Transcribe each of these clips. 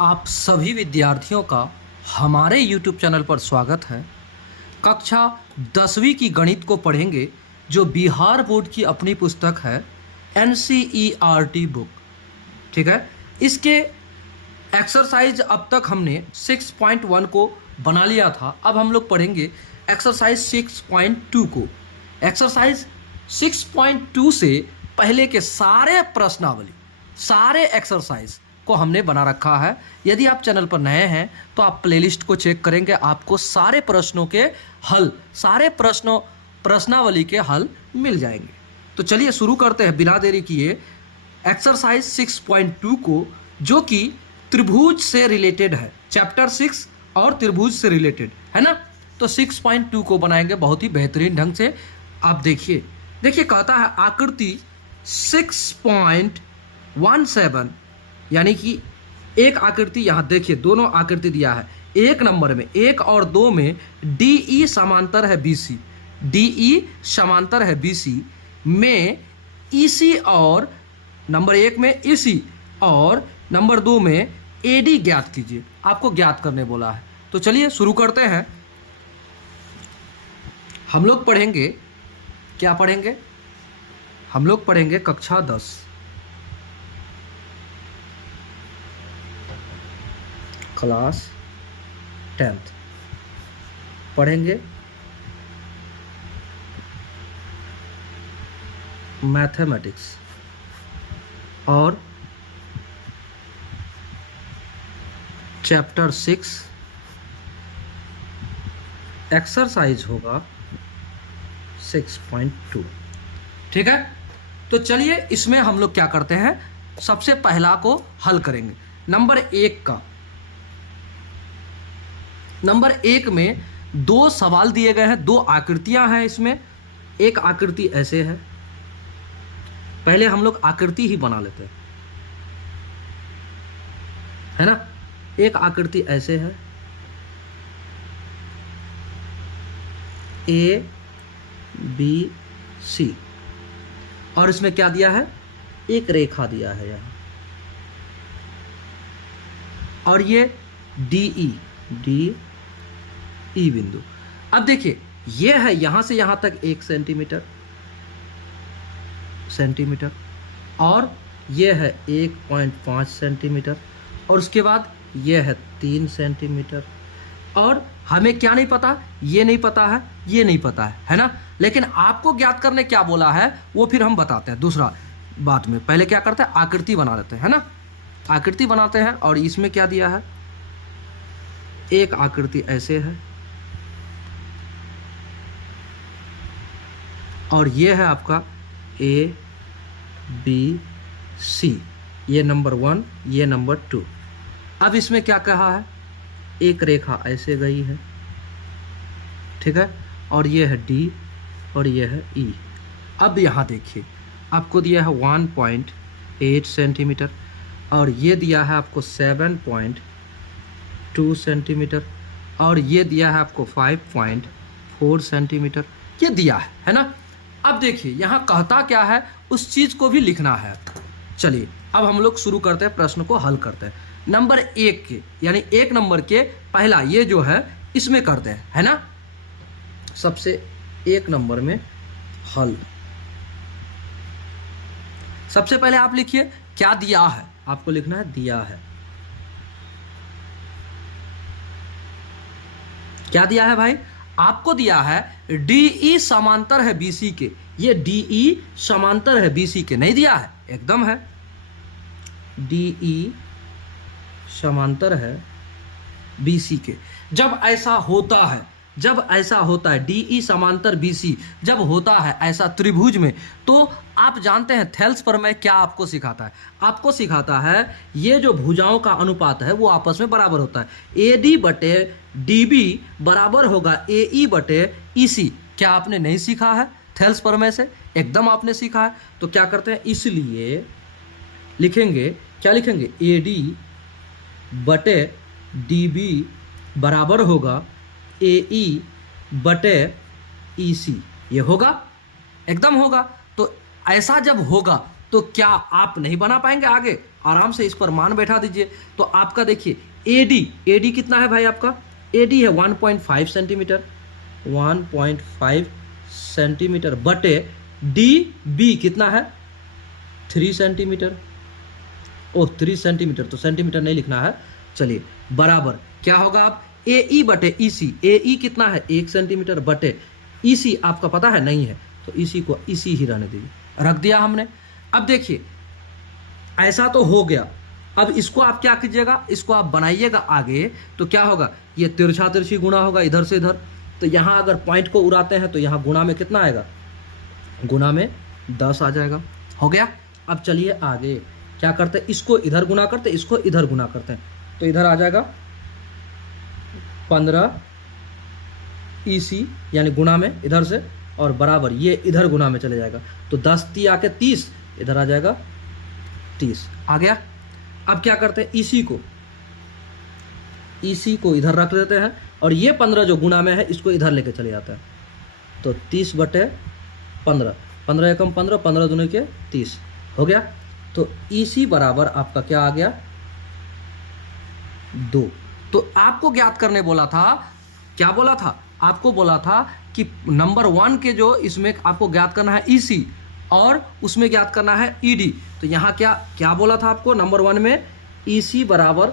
आप सभी विद्यार्थियों का हमारे YouTube चैनल पर स्वागत है। कक्षा 10वीं की गणित को पढ़ेंगे जो बिहार बोर्ड की अपनी पुस्तक है NCERT बुक। ठीक है, इसके एक्सरसाइज अब तक हमने 6.1 को बना लिया था। अब हम लोग पढ़ेंगे एक्सरसाइज 6.2 को। एक्सरसाइज 6.2 से पहले के सारे प्रश्नावली, सारे एक्सरसाइज को हमने बना रखा है। यदि आप चैनल पर नए हैं तो आप प्लेलिस्ट को चेक करेंगे, आपको सारे प्रश्नों के हल, सारे प्रश्नावली के हल मिल जाएंगे। तो चलिए शुरू करते हैं बिना देरी किए एक्सरसाइज 6.2 को, जो कि त्रिभुज से रिलेटेड है। चैप्टर 6 और त्रिभुज से रिलेटेड है ना। तो 6.2 को बनाएंगे बहुत ही बेहतरीन ढंग से। आप देखिए कहता है आकृति 6.17, यानी कि एक आकृति, यहाँ देखिए दोनों आकृति दिया है। एक नंबर में 1 और 2 में DE समांतर है BC, DE समांतर है BC में EC, और नंबर 1 में EC और नंबर 2 में AD ज्ञात कीजिए। आपको ज्ञात करने बोला है। तो चलिए शुरू करते हैं। हम लोग पढ़ेंगे, क्या पढ़ेंगे? हम लोग पढ़ेंगे कक्षा 10, क्लास 10th पढ़ेंगे मैथमेटिक्स, और चैप्टर 6 एक्सरसाइज होगा 6.2। ठीक है, तो चलिए इसमें हम लोग क्या करते हैं, सबसे पहला को हल करेंगे। नंबर 1 का, नंबर 1 में 2 सवाल दिए गए हैं, 2 आकृतियां हैं इसमें। एक आकृति ऐसे है, पहले हम लोग आकृति ही बना लेते हैं, है ना। एक आकृति ऐसे है, ABC, और इसमें क्या दिया है, एक रेखा दिया है यहाँ, और ये DE बिंदु। अब देखिए ये है यहां से यहां तक 1 सेंटीमीटर, और ये है 1.5 सेंटीमीटर, और उसके बाद ये है 3 सेंटीमीटर। और हमें क्या नहीं पता, ये नहीं पता है, ये नहीं पता है ना। लेकिन आपको ज्ञात करने क्या बोला है वो फिर हम बताते हैं दूसरा बात में। पहले क्या करते हैं, आकृति बना लेते हैं ना। आकृति बनाते हैं, और इसमें क्या दिया है, एक आकृति ऐसे है, और ये है आपका ABC, ये नंबर 1, ये नंबर 2। अब इसमें क्या कहा है, एक रेखा ऐसे गई है, ठीक है, और ये है D और ये है E। अब यहाँ देखिए आपको दिया है 1.8 सेंटीमीटर, और ये दिया है आपको 7.2 सेंटीमीटर, और ये दिया है आपको 5.4 सेंटीमीटर, ये दिया है ना। अब देखिए यहाँ कहता क्या है, उस चीज को भी लिखना है। चलिए अब हम लोग शुरू करते हैं, प्रश्न को हल करते हैं। नंबर 1 के, यानी 1 नंबर के पहला ये जो है इसमें करते हैं, है ना। सबसे 1 नंबर में हल, सबसे पहले आप लिखिए क्या दिया है, आपको लिखना है दिया है। क्या दिया है भाई, आपको दिया है DE समांतर है BC के। ये DE समांतर है BC के, नहीं दिया है, एकदम है। DE समांतर है BC के। जब ऐसा होता है, जब ऐसा होता है DE समांतर BC, जब होता है ऐसा त्रिभुज में, तो आप जानते हैं थेल्स प्रमेय क्या आपको सिखाता है, आपको सिखाता है ये जो भुजाओं का अनुपात है वो आपस में बराबर होता है। AD बटे DB बराबर होगा AE बटे EC। क्या आपने नहीं सीखा है थेल्स प्रमेय से? एकदम आपने सीखा है। तो क्या करते हैं, इसलिए लिखेंगे, क्या लिखेंगे, AD बटे DB बराबर होगा AE बटे EC। ये होगा, एकदम होगा। तो ऐसा जब होगा तो क्या आप नहीं बना पाएंगे आगे? आराम से इस पर मान बैठा दीजिए। तो आपका देखिए एडी कितना है भाई, आपका एडी है 1.5 सेंटीमीटर, 1.5 सेंटीमीटर बटे डी बी कितना है 3 सेंटीमीटर। ओह 3 सेंटीमीटर, तो सेंटीमीटर नहीं लिखना है, चलिए बराबर क्या होगा आप ए ई बटे ई सी। ए ई कितना है 1 सेंटीमीटर बटे ई सी आपका पता है नहीं है, तो इसी को इसी ही रहने दीजिए, रख दिया हमने। अब देखिए ऐसा तो हो गया, अब इसको आप क्या कीजिएगा, इसको आप बनाइएगा आगे, तो क्या होगा ये तिरछा तिरछी गुणा होगा इधर से इधर। तो यहाँ अगर पॉइंट को उड़ाते हैं तो यहाँ गुणा में कितना आएगा, गुणा में 10 आ जाएगा। हो गया। अब चलिए आगे क्या करते हैं, इसको इधर गुणा करते हैं, इसको इधर गुणा करते हैं, तो इधर आ जाएगा 15 EC यानी गुणा में इधर से, और बराबर ये इधर गुणा में चले जाएगा, तो 10 ती आके 30, इधर आ जाएगा 30 आ गया। अब क्या करते हैं EC को इधर रख देते हैं, और ये 15 जो गुणा में है इसको इधर लेके चले जाते हैं, तो 30 बटे 15, 15 एकम 15, 15 दूनी के 30 हो गया। तो EC बराबर आपका क्या आ गया 2। तो आपको ज्ञात करने बोला था, क्या बोला था, आपको बोला था कि नंबर 1 के जो इसमें आपको ज्ञात करना है EC और उसमें ज्ञात करना है ED। तो यहाँ क्या क्या बोला था आपको, नंबर 1 में EC बराबर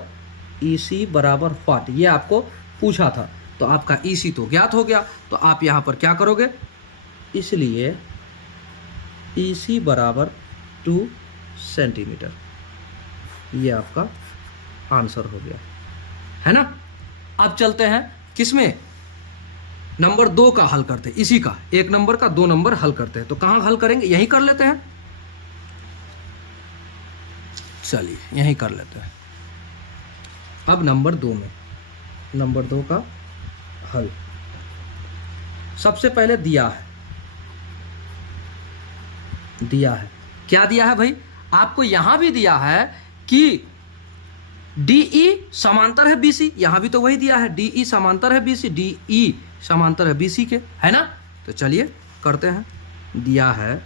व्हाट, ये आपको पूछा था। तो आपका EC तो ज्ञात हो गया, तो आप यहाँ पर क्या करोगे, इसलिए EC बराबर 2 सेंटीमीटर, ये आपका आंसर हो गया, है ना। अब चलते हैं किसमें, नंबर 2 का हल करते हैं, इसी का 1 नंबर का 2 नंबर हल करते हैं। तो कहाँ हल करेंगे, यहीं कर लेते हैं, चलिए यहीं कर लेते हैं। अब नंबर 2 में, नंबर 2 का हल सबसे पहले दिया है क्या दिया है भाई, आपको यहां भी दिया है कि DE समांतर है BC, यहां भी तो वही दिया है, DE समांतर है BC, DE समांतर है BC के, है ना। तो चलिए करते हैं, दिया है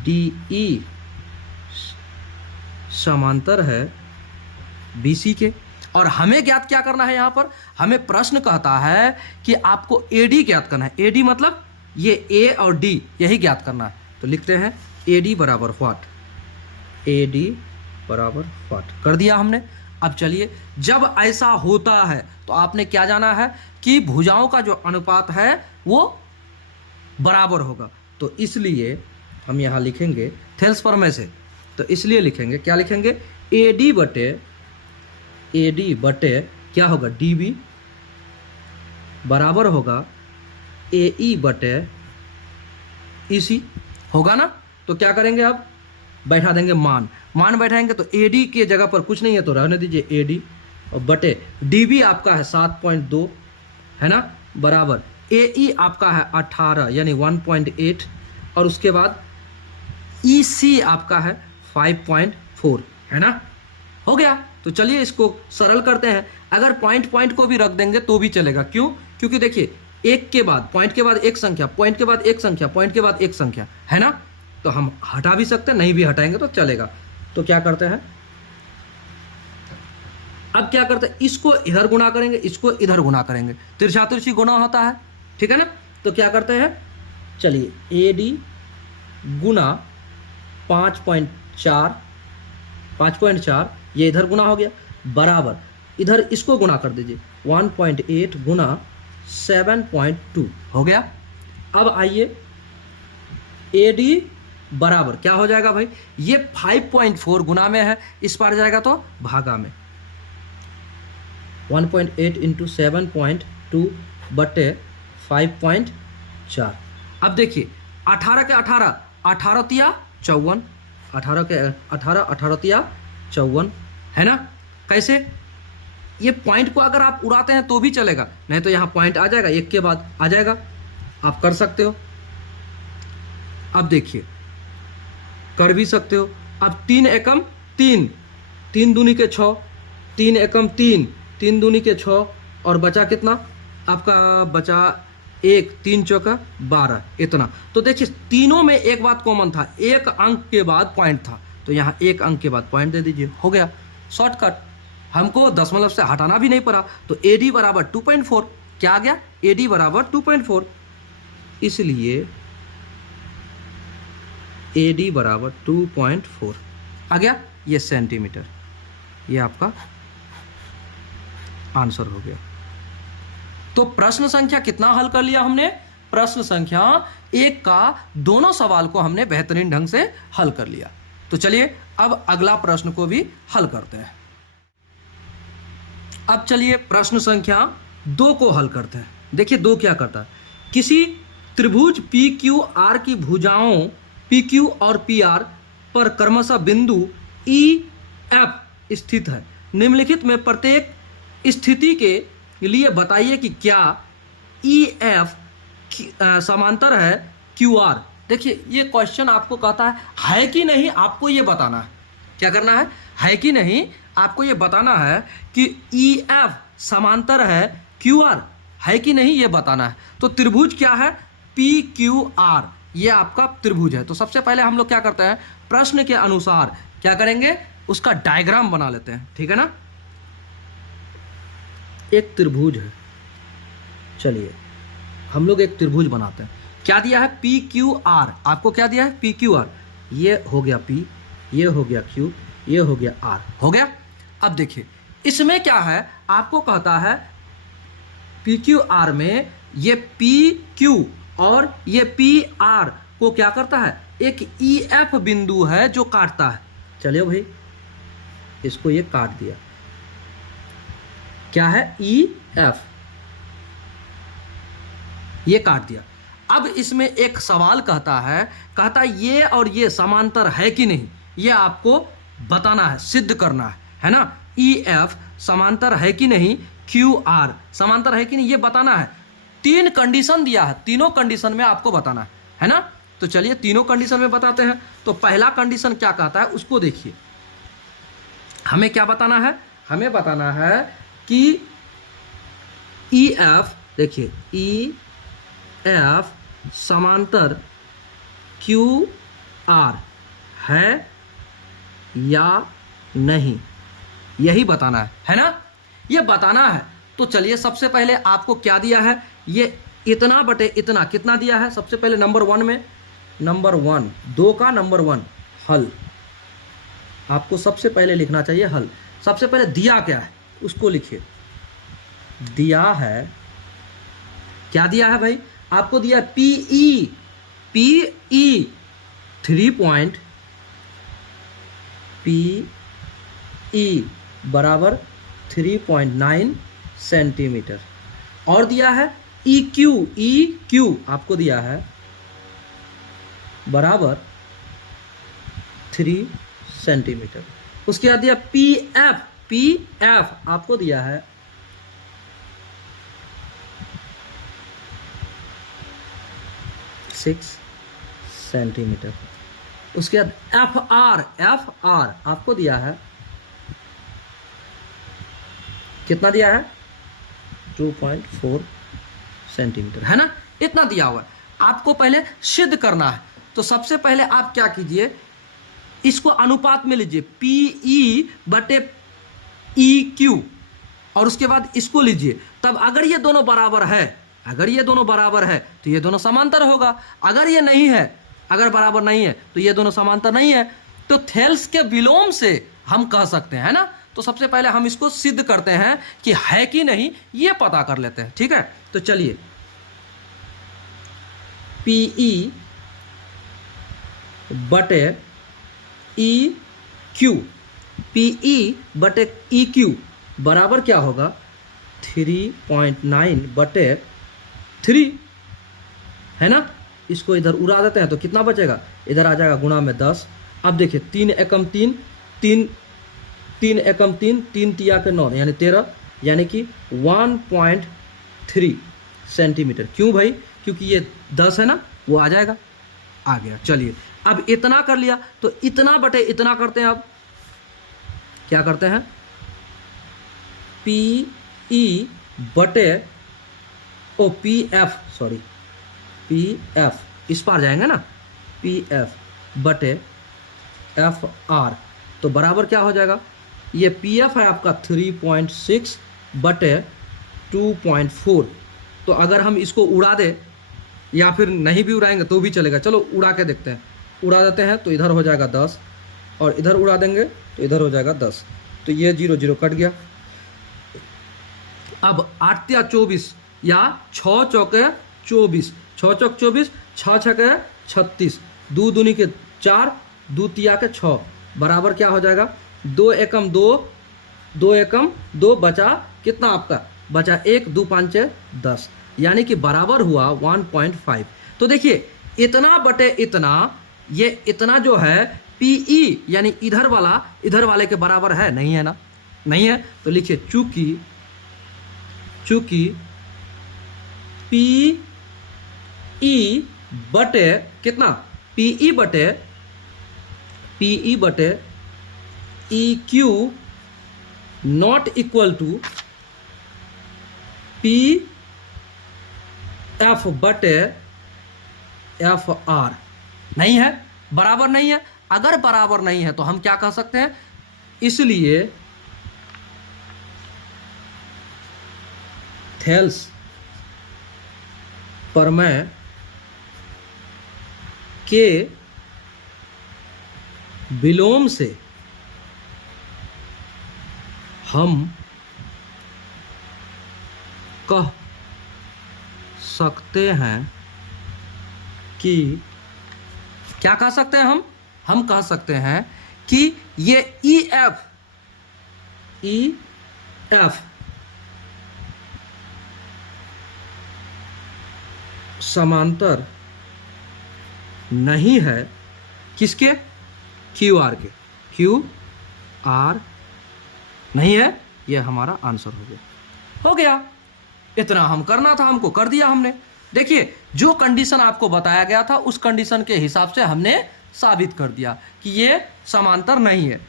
DE समांतर है BC के, और हमें ज्ञात क्या करना है, यहां पर हमें प्रश्न कहता है कि आपको AD ज्ञात करना है। AD मतलब ये A और D यही ज्ञात करना है। तो लिखते हैं AD बराबर व्हाट, AD बराबर व्हाट कर दिया हमने। अब चलिए जब ऐसा होता है तो आपने क्या जाना है कि भुजाओं का जो अनुपात है वो बराबर होगा। तो इसलिए हम यहाँ लिखेंगे थेल्सपर में से, तो इसलिए लिखेंगे, क्या लिखेंगे, AD बटे क्या होगा DB बराबर होगा AE बटे EC, होगा ना। तो क्या करेंगे, अब बैठा देंगे मान बैठाएंगे, तो AD के जगह पर कुछ नहीं है तो रहने दीजिए AD, और बटे DB आपका है 7.2, है ना, बराबर AE आपका है 18 यानी 1.8, और उसके बाद EC आपका है 5.4, है ना, हो गया। तो चलिए इसको सरल करते हैं। अगर पॉइंट को भी रख देंगे तो भी चलेगा, क्यों, क्योंकि देखिए एक के बाद पॉइंट के बाद एक संख्या, पॉइंट के बाद एक संख्या, पॉइंट के बाद एक संख्या, है ना। तो हम हटा भी सकते हैं, नहीं भी हटाएंगे तो चलेगा। तो क्या करते हैं, अब क्या करते हैं, इसको इधर गुणा करेंगे, इसको इधर गुणा करेंगे, तिरछा तिरछी गुणा होता है, ठीक है ना। तो क्या करते हैं, चलिए AD गुणा 5.4 ये इधर गुणा हो गया, बराबर इधर इसको गुणा कर दीजिए 1.8 गुणा 7.2 हो गया। अब आइए AD बराबर क्या हो जाएगा भाई, ये 5.4 गुना में है, इस पार जाएगा तो भागा में, 1.8 इंटू 7.2 बटे 5.4। अब देखिए 18 के 18 तिया 54, 18 के 18 तिया 54, है ना। कैसे, ये पॉइंट को अगर आप उड़ाते हैं तो भी चलेगा, नहीं तो यहाँ पॉइंट आ जाएगा, एक के बाद आ जाएगा, आप कर सकते हो। अब देखिए कर भी सकते हो। अब 3 एकम 3, 3 दूनी के 6, 3 एकम 3, 3 दूनी के 6, और बचा कितना आपका, बचा 1, 3 चौका 12, इतना। तो देखिए तीनों में एक बात कॉमन था, एक अंक के बाद पॉइंट था, तो यहाँ एक अंक के बाद पॉइंट दे दीजिए, हो गया शॉर्टकट। हमको दशमलव से हटाना भी नहीं पड़ा, तो AD बराबर 2.4 क्या आ गया, AD बराबर 2.4, इसलिए AD बराबर 2.4 आ गया, ये सेंटीमीटर, ये आपका आंसर हो गया। तो प्रश्न संख्या कितना हल कर लिया हमने, प्रश्न संख्या 1 का दोनों सवाल को हमने बेहतरीन ढंग से हल कर लिया। तो चलिए अब अगला प्रश्न को भी हल करते हैं। अब चलिए प्रश्न संख्या 2 को हल करते हैं। देखिए 2 क्या करता है, किसी त्रिभुज PQR की भुजाओं PQ और PR पर क्रमशः बिंदु EF स्थित है। निम्नलिखित में प्रत्येक स्थिति के लिए बताइए कि क्या EF समांतर है QR। देखिए ये क्वेश्चन आपको कहता है कि नहीं, आपको ये बताना है। क्या करना है कि नहीं, आपको ये बताना है कि EF समांतर है QR, है कि नहीं, ये बताना है। तो त्रिभुज क्या है, PQR, ये आपका त्रिभुज है। तो सबसे पहले हम लोग क्या करते हैं, प्रश्न के अनुसार क्या करेंगे, उसका डायग्राम बना लेते हैं, ठीक है ना। एक त्रिभुज है, चलिए हम लोग एक त्रिभुज बनाते हैं। क्या दिया है, PQR, आपको क्या दिया है, PQR, ये हो गया P, ये हो गया Q, ये हो गया R, हो गया। अब देखिए इसमें क्या है, आपको कहता है PQR में ये PQ और ये PR को क्या करता है, एक EF बिंदु है जो काटता है। चलिए भाई इसको ये काट दिया, क्या है, EF, ये काट दिया। अब इसमें एक सवाल कहता है ये और ये समांतर है कि नहीं, ये आपको बताना है, सिद्ध करना है ना। EF समांतर है कि नहीं, QR समांतर है कि नहीं, ये बताना है। 3 कंडीशन दिया है, तीनों कंडीशन में आपको बताना है ना। तो चलिए तीनों कंडीशन में बताते हैं। तो पहला कंडीशन क्या कहता है उसको देखिए, हमें क्या बताना है, हमें बताना है कि EF, देखिए EF समांतर QR है या नहीं, यही बताना है ना, ये बताना है। तो चलिए सबसे पहले आपको क्या दिया है, ये इतना बटे इतना कितना दिया है। सबसे पहले नंबर 1 में, नंबर 1 2 का नंबर 1 हल, आपको सबसे पहले लिखना चाहिए हल। सबसे पहले दिया क्या है उसको लिखिए, दिया है, क्या दिया है भाई, आपको दिया PE 3 पॉइंट, PE बराबर 3.9 सेंटीमीटर, और दिया है EQ आपको दिया है बराबर 3 सेंटीमीटर। उसके बाद दिया PF आपको दिया है 6 सेंटीमीटर। उसके बाद FR आपको दिया है कितना दिया है, 2.4 सेंटीमीटर, है ना, इतना दिया हुआ है। आपको पहले सिद्ध करना है। तो सबसे पहले आप क्या कीजिए, इसको अनुपात में लीजिए, PE बटे EQ, और उसके बाद इसको लीजिए। तब अगर ये दोनों बराबर है, अगर ये दोनों बराबर है तो ये दोनों समांतर होगा। अगर ये नहीं है, अगर बराबर नहीं है तो ये दोनों समांतर नहीं है। तो थेल्स के विलोम से हम कह सकते हैं ना। तो सबसे पहले हम इसको सिद्ध करते हैं कि है कि नहीं, ये पता कर लेते हैं, ठीक है। तो चलिए PE बटे EQ, PE बटे EQ बराबर क्या होगा, 3.9 बटे 3, है ना। इसको इधर उड़ा देते हैं तो कितना बचेगा, इधर आ जाएगा गुणा में 10। अब देखिए 3 एकम 3, 3 एकम 3, 3 तिया के 9 यानी 13, यानी कि 1.3 सेंटीमीटर। क्यों भाई, क्योंकि ये 10 है ना, वो आ जाएगा, आ गया। चलिए अब इतना कर लिया, तो इतना बटे इतना करते हैं। अब क्या करते हैं, PE बटे PF इस पार जाएंगे ना, PF बटे एफ आर, तो बराबर क्या हो जाएगा, ये पी एफ है आपका 3.6 बटे 2.4। तो अगर हम इसको उड़ा दें या फिर नहीं भी उड़ाएंगे तो भी चलेगा, चलो उड़ा के देखते हैं। उड़ा देते हैं तो इधर हो जाएगा 10 और इधर उड़ा देंगे तो इधर हो जाएगा 10, तो ये 0 0 कट गया। अब 8 या 24 या 6 चौके 24, 6 चौक 24, 6 छके 36, 2 दूनी के 4, 2 तिया के 6, बराबर क्या हो जाएगा, 2 एकम 2, 2 एकम 2, बचा कितना आपका, बचा 1, 2 5 10, यानी कि बराबर हुआ 1.5। तो देखिए इतना बटे इतना, ये इतना जो है पीई यानी इधर वाले के बराबर है, नहीं है ना, नहीं है, तो लिखिए चूंकि पी ई बटे कितना, पीई बटे E Q not equal to P F बटे एफ आर, नहीं है, बराबर नहीं है। अगर बराबर नहीं है तो हम क्या कह सकते हैं, इसलिए थेल्स प्रमेय के विलोम से हम कह सकते हैं कि, क्या कह सकते हैं हम कह सकते हैं कि ये ई एफ समांतर नहीं है किसके, क्यू आर के, क्यू आर नहीं है, ये हमारा आंसर हो गया। इतना हम करना था, हमको कर दिया हमने। देखिए जो कंडीशन आपको बताया गया था उस कंडीशन के हिसाब से हमने साबित कर दिया कि ये समांतर नहीं है।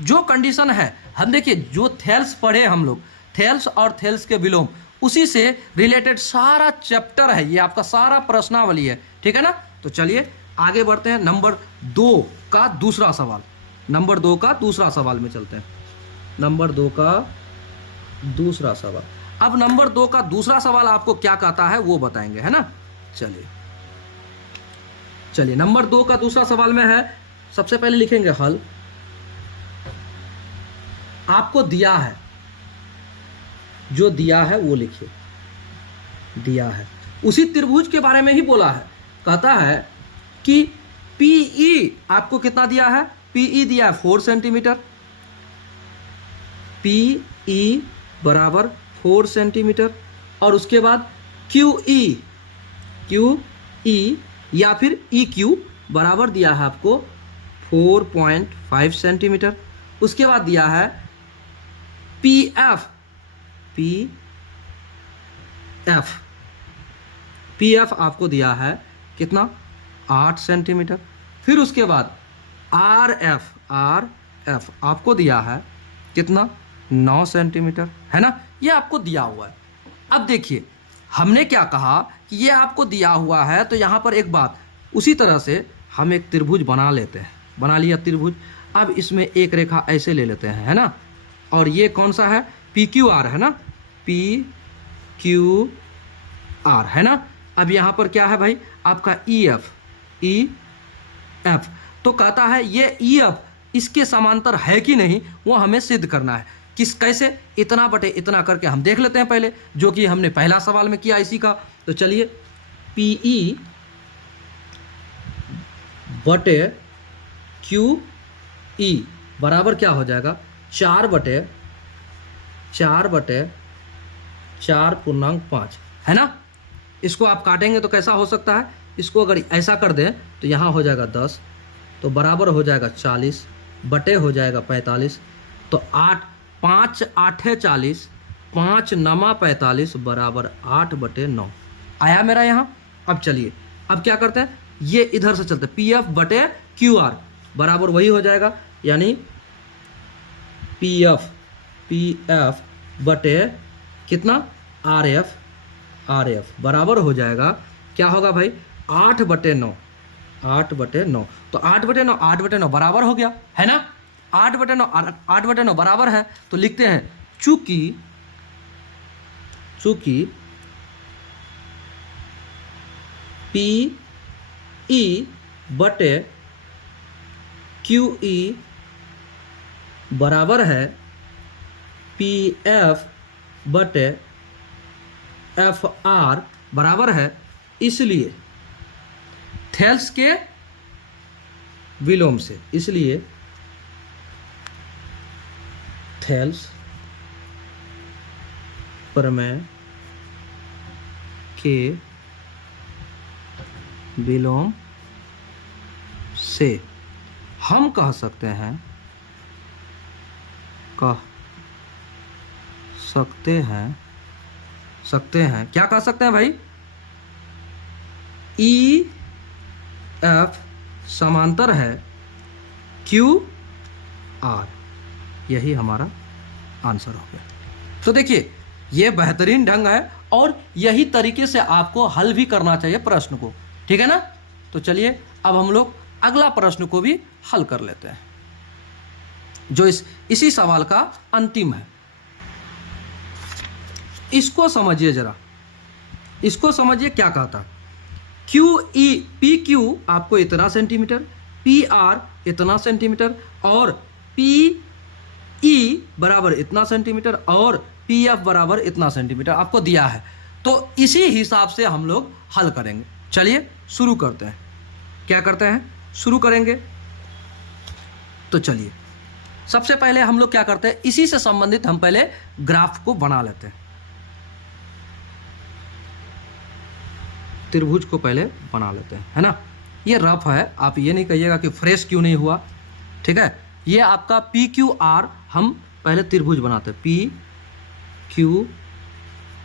जो कंडीशन है, हम देखिए जो थेल्स पढ़े हम लोग, थेल्स और थेल्स के विलोम, उसी से रिलेटेड सारा चैप्टर है, ये आपका सारा प्रश्नावली है, ठीक है ना। तो चलिए आगे बढ़ते हैं, नंबर 2 का दूसरा सवाल, नंबर 2 का दूसरा सवाल में चलते हैं। नंबर 2 का दूसरा सवाल, अब नंबर 2 का दूसरा सवाल आपको क्या कहता है वो बताएंगे, है ना। चलिए नंबर 2 का दूसरा सवाल में है, सबसे पहले लिखेंगे हल। आपको दिया है, जो दिया है वो लिखिए, दिया है, उसी त्रिभुज के बारे में ही बोला है। कहता है कि पीई आपको कितना दिया है, पीई दिया है 4 सेंटीमीटर, पीई बराबर 4 सेंटीमीटर, और उसके बाद क्यूई या फिर ई क्यू बराबर दिया है आपको 4.5 सेंटीमीटर। उसके बाद दिया है पी एफ आपको दिया है कितना, 8 सेंटीमीटर। फिर उसके बाद आर एफ आपको दिया है कितना, 9 सेंटीमीटर, है ना, ये आपको दिया हुआ है। अब देखिए हमने क्या कहा कि ये आपको दिया हुआ है, तो यहाँ पर एक बात, उसी तरह से हम एक त्रिभुज बना लेते हैं, बना लिया त्रिभुज। अब इसमें एक रेखा ऐसे ले लेते हैं, है ना, और ये कौन सा है, पी क्यू आर है ना, पी क्यू आर है ना। अब यहाँ पर क्या है भाई, आपका ई एफ, तो कहता है ये ई एफ इसके समांतर है कि नहीं, वो हमें सिद्ध करना है। कैसे, इतना बटे इतना करके हम देख लेते हैं पहले, जो कि हमने पहला सवाल में किया इसी का। तो चलिए पीई बटे क्यू ई बराबर क्या हो जाएगा, 4 बटे 4.5, है ना। इसको आप काटेंगे तो कैसा हो सकता है, इसको अगर ऐसा कर दें तो यहाँ हो जाएगा 10, तो बराबर हो जाएगा 40, बटे हो जाएगा 45, तो 5 8 40, 5 9 45 बराबर 8/9 आया मेरा यहाँ। अब चलिए अब क्या करते हैं, ये इधर से चलते, पी एफ बटे क्यू आर बराबर वही हो जाएगा, यानी पी एफ बटे कितना, आर एफ बराबर हो जाएगा, क्या होगा भाई, 8/9, 8/9। तो 8/9 बराबर हो गया है ना। 8/9 बराबर है, तो लिखते हैं चूंकि पी ई बटे क्यू ई बराबर है पी एफ बटे एफ आर बराबर है, इसलिए थेल्स के विलोम से, इसलिए थेल्स प्रमेय के विलोम से हम कह सकते हैं क्या कह सकते हैं भाई, ई एफ समांतर है क्यू आर। यही हमारा आंसर हो गया। तो देखिए ये बेहतरीन ढंग है और यही तरीके से आपको हल भी करना चाहिए प्रश्न को, ठीक है ना। तो चलिए अब हम लोग अगला प्रश्न को भी हल कर लेते हैं, जो इसी सवाल का अंतिम है। इसको समझिए जरा, इसको समझिए क्या कहता। क्यू ई पी क्यू आपको इतना सेंटीमीटर, पी आर इतना सेंटीमीटर और पी ई बराबर इतना सेंटीमीटर और पी एफ बराबर इतना सेंटीमीटर आपको दिया है। तो इसी हिसाब से हम लोग हल करेंगे। चलिए शुरू करते हैं। क्या करते हैं, शुरू करेंगे। तो चलिए सबसे पहले हम लोग क्या करते हैं, इसी से संबंधित हम पहले ग्राफ को बना लेते हैं। त्रिभुज को पहले बना लेते हैं, है ना। ये रफ है, आप ये नहीं कहिएगा कि फ्रेश क्यों नहीं हुआ, ठीक है। ये आपका पी क्यू आर, हम पहले त्रिभुज बनाते हैं, पी क्यू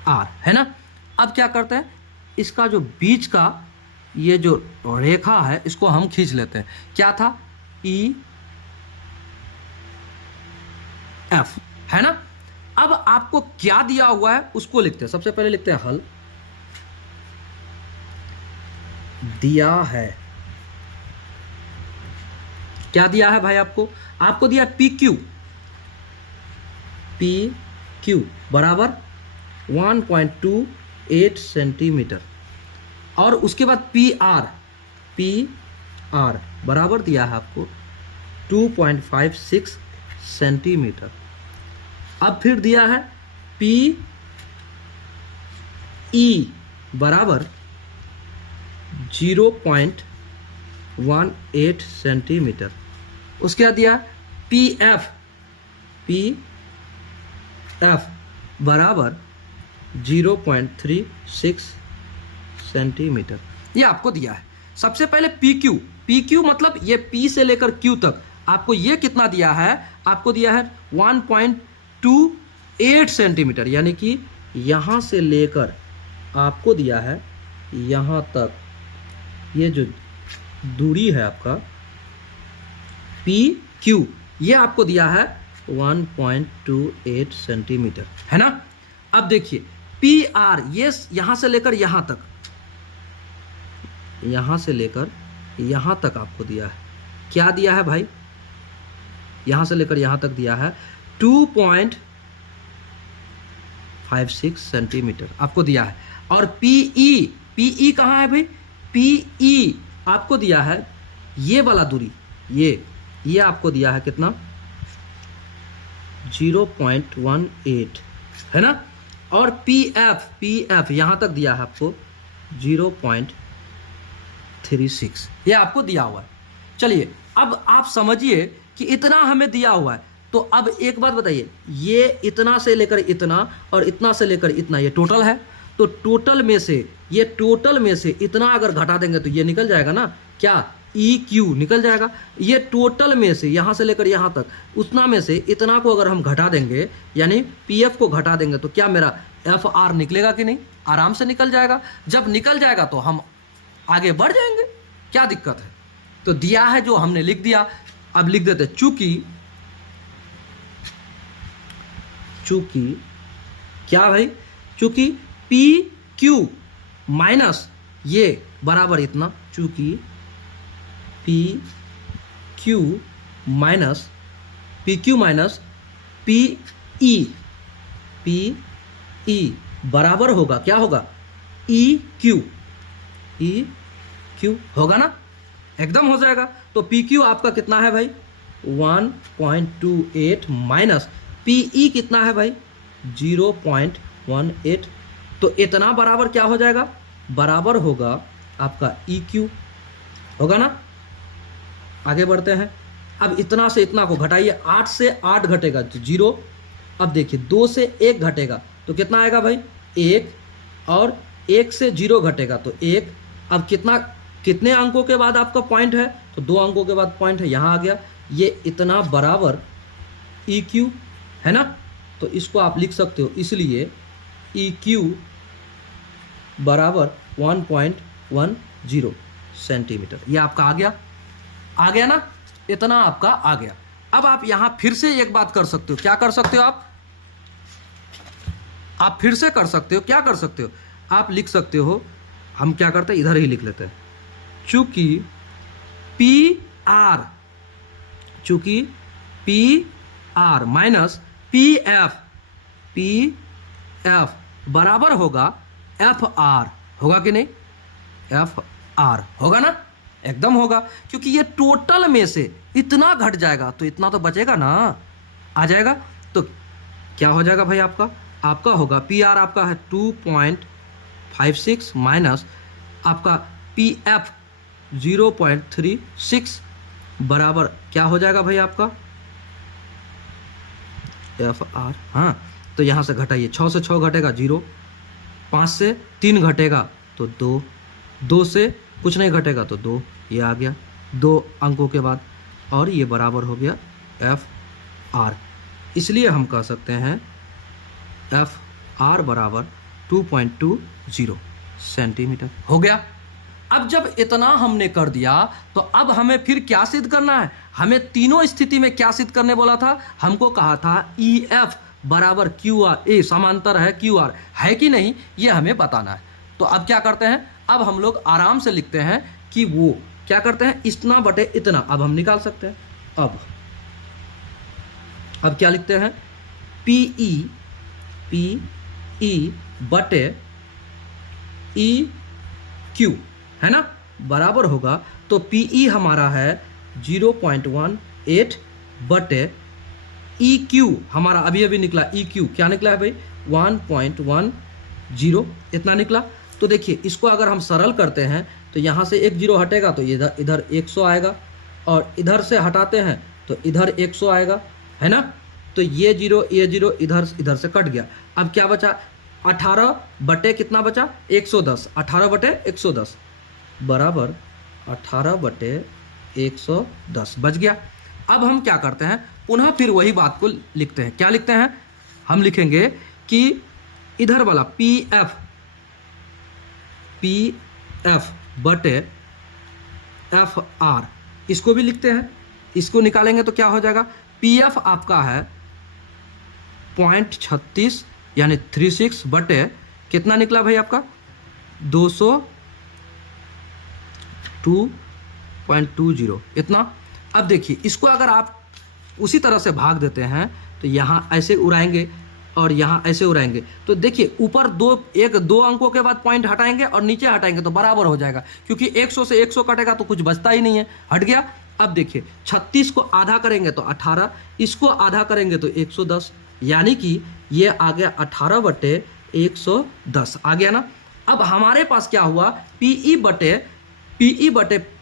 आर, है ना। अब क्या करते हैं, इसका जो बीच का ये जो रेखा है इसको हम खींच लेते हैं। क्या था, ई एफ, है ना। अब आपको क्या दिया हुआ है उसको लिखते हैं। सबसे पहले लिखते हैं हल। दिया है, क्या दिया है भाई आपको, आपको दिया पी क्यू बराबर 1.28 सेंटीमीटर और उसके बाद पी आर बराबर दिया है आपको 2.56 सेंटीमीटर। अब फिर दिया है पी ई बराबर 0.18 सेंटीमीटर। उसके बाद दिया पी एफ बराबर 0.36 सेंटीमीटर, ये आपको दिया है। सबसे पहले पी क्यू मतलब ये पी से लेकर क्यू तक आपको ये कितना दिया है, आपको दिया है 1.28 सेंटीमीटर, यानी कि यहाँ से लेकर आपको दिया है यहाँ तक, ये जो दूरी है आपका पी क्यू, ये आपको दिया है 1.28 सेंटीमीटर, है ना। अब देखिए पी आर, ये यहाँ से लेकर यहाँ तक, यहाँ से लेकर यहाँ तक आपको दिया है। क्या दिया है भाई, यहाँ से लेकर यहाँ तक दिया है 2.56 सेंटीमीटर आपको दिया है। और पीई कहाँ है भाई, पीई आपको दिया है ये वाला दूरी, ये आपको दिया है कितना 0.18, है ना। और पीएफ यहाँ तक दिया है आपको 0.36, ये आपको दिया हुआ है। चलिए अब आप समझिए कि इतना हमें दिया हुआ है, तो अब एक बात बताइए, ये इतना से लेकर इतना और इतना से लेकर इतना, ये टोटल है। तो टोटल में से इतना अगर घटा देंगे तो ये निकल जाएगा ना, क्या ई क्यू निकल जाएगा। ये टोटल में से यहाँ से लेकर यहाँ तक उतना में से इतना को अगर हम घटा देंगे, यानी पी एफ को घटा देंगे, तो क्या मेरा एफ आर निकलेगा कि नहीं, आराम से निकल जाएगा। जब निकल जाएगा तो हम आगे बढ़ जाएंगे, क्या दिक्कत है। तो दिया है जो हमने लिख दिया। अब लिख देते चूंकि क्या भाई, चूंकि पी क्यू माइनस ये बराबर इतना, चूंकि P Q minus P E बराबर होगा, क्या होगा, ई क्यू होगा ना, एकदम हो जाएगा। तो पी क्यू आपका कितना है भाई, 1.28 माइनस पी ई कितना है भाई, 0.18। तो इतना बराबर क्या हो जाएगा, बराबर होगा आपका ई क्यू, होगा ना। आगे बढ़ते हैं। अब इतना से इतना को घटाइए, 8 से 8 घटेगा तो 0। अब देखिए 2 से 1 घटेगा तो कितना आएगा भाई, 1, और 1 से 0 घटेगा तो 1। अब कितने अंकों के बाद आपका पॉइंट है, तो 2 अंकों के बाद पॉइंट है, यहाँ आ गया। ये इतना बराबर ई क्यू है ना, तो इसको आप लिख सकते हो, इसलिए ई क्यू बराबर 1.10 सेंटीमीटर। ये आपका आ गया ना, इतना आपका आ गया। अब आप यहां फिर से एक बात कर सकते हो, क्या कर सकते हो आप फिर से कर सकते हो, क्या कर सकते हो, आप लिख सकते हो, हम क्या करते हैं, इधर ही लिख लेते हैं, चूंकि P R minus P F बराबर होगा एफ आर, होगा कि नहीं, एफ आर होगा ना, एकदम होगा, क्योंकि ये टोटल में से इतना घट जाएगा तो इतना तो बचेगा ना, आ जाएगा। तो क्या हो जाएगा भाई, आपका होगा पी आर आपका है 2.56 माइनस आपका पी एफ 0.36 बराबर क्या हो जाएगा भाई, आपका एफ आर। हाँ, तो यहाँ से घटाइए, 6 से 6 घटेगा 0, 5 से 3 घटेगा तो 2, 2 से कुछ नहीं घटेगा तो 2, ये आ गया 2 अंकों के बाद, और ये बराबर हो गया एफ आर। इसलिए हम कह सकते हैं एफ आर बराबर 2.20 सेंटीमीटर, हो गया। अब जब इतना हमने कर दिया तो अब हमें फिर क्या सिद्ध करना है, हमें तीनों स्थिति में क्या सिद्ध करने बोला था, हमको कहा था ई एफ बराबर क्यू आर, ए समांतर है क्यू आर, है कि नहीं, ये हमें बताना है। तो अब क्या करते हैं, अब हम लोग आराम से लिखते हैं कि वो क्या करते हैं, इतना बटे इतना, अब हम निकाल सकते हैं। अब क्या लिखते हैं, पी ई बटे ई क्यू, है ना, बराबर होगा, तो पी ई हमारा है 0.18 बटे ई क्यू हमारा अभी निकला, ई क्यू क्या निकला है भाई, 1.10, इतना निकला। तो देखिए इसको अगर हम सरल करते हैं तो यहाँ से 1 0 हटेगा तो इधर 100 आएगा, और इधर से हटाते हैं तो इधर 100 आएगा, है ना। तो ये 0 इधर से कट गया। अब क्या बचा, 18 बटे कितना बचा, 110, 18 बटे 110 बराबर 18 बटे 110 बच गया। अब हम क्या करते हैं, पुनः फिर वही बात को लिखते हैं, क्या लिखते हैं, हम लिखेंगे कि इधर वाला पी एफ बटे एफ आर, इसको भी लिखते हैं, इसको निकालेंगे तो क्या हो जाएगा, पी एफ आपका है 0.36 यानी 36 बटे कितना निकला भाई आपका 202.20 इतना। अब देखिए इसको अगर आप उसी तरह से भाग देते हैं तो यहाँ ऐसे उड़ाएंगे और यहाँ ऐसे उड़ाएंगे, तो देखिए ऊपर दो अंकों के बाद पॉइंट हटाएंगे और नीचे हटाएंगे तो बराबर हो जाएगा, क्योंकि 100 से 100 कटेगा तो कुछ बचता ही नहीं है, हट गया। अब देखिए 36 को आधा करेंगे तो 18, इसको आधा करेंगे तो 110, यानी कि ये आ गया 18 बटे 110 आ गया ना। अब हमारे पास क्या हुआ, पीई बटे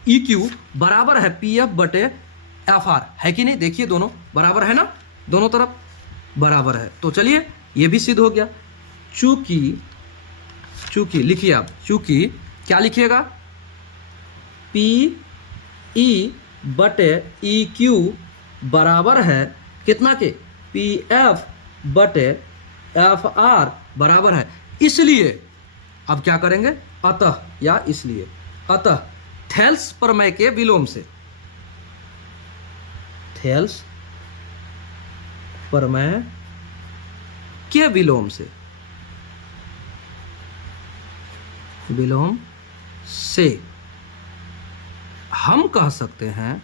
ई क्यू बराबर है पी एफ बटे एफ आर, है कि नहीं, देखिए दोनों बराबर है ना, दोनों तरफ बराबर है। तो चलिए ये भी सिद्ध हो गया। चूंकि लिखिए आप, चूंकि क्या लिखिएगा, पी ई बटे ई क्यू बराबर है कितना के, पी एफ बटे एफ आर बराबर है, इसलिए अब क्या करेंगे, अतः या इसलिए, अतः थेल्स प्रमेय के विलोम से, थेल्स प्रमेय के विलोम से हम कह सकते हैं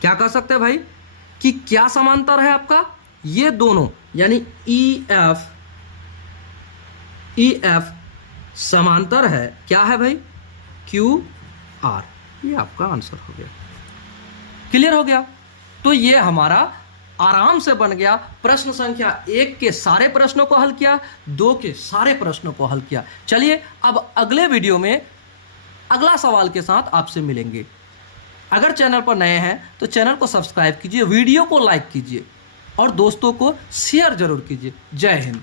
क्या कह सकते हैं भाई कि क्या समांतर है आपका, ये दोनों यानी ई एफ समांतर है, क्या है भाई, क्यू आर। ये आपका आंसर हो गया। क्लियर हो गया। तो ये हमारा आराम से बन गया। प्रश्न संख्या 1 के सारे प्रश्नों को हल किया, 2 के सारे प्रश्नों को हल किया। चलिए अब अगले वीडियो में अगला सवाल के साथ आपसे मिलेंगे। अगर चैनल पर नए हैं तो चैनल को सब्सक्राइब कीजिए, वीडियो को लाइक कीजिए और दोस्तों को शेयर जरूर कीजिए। जय हिंद।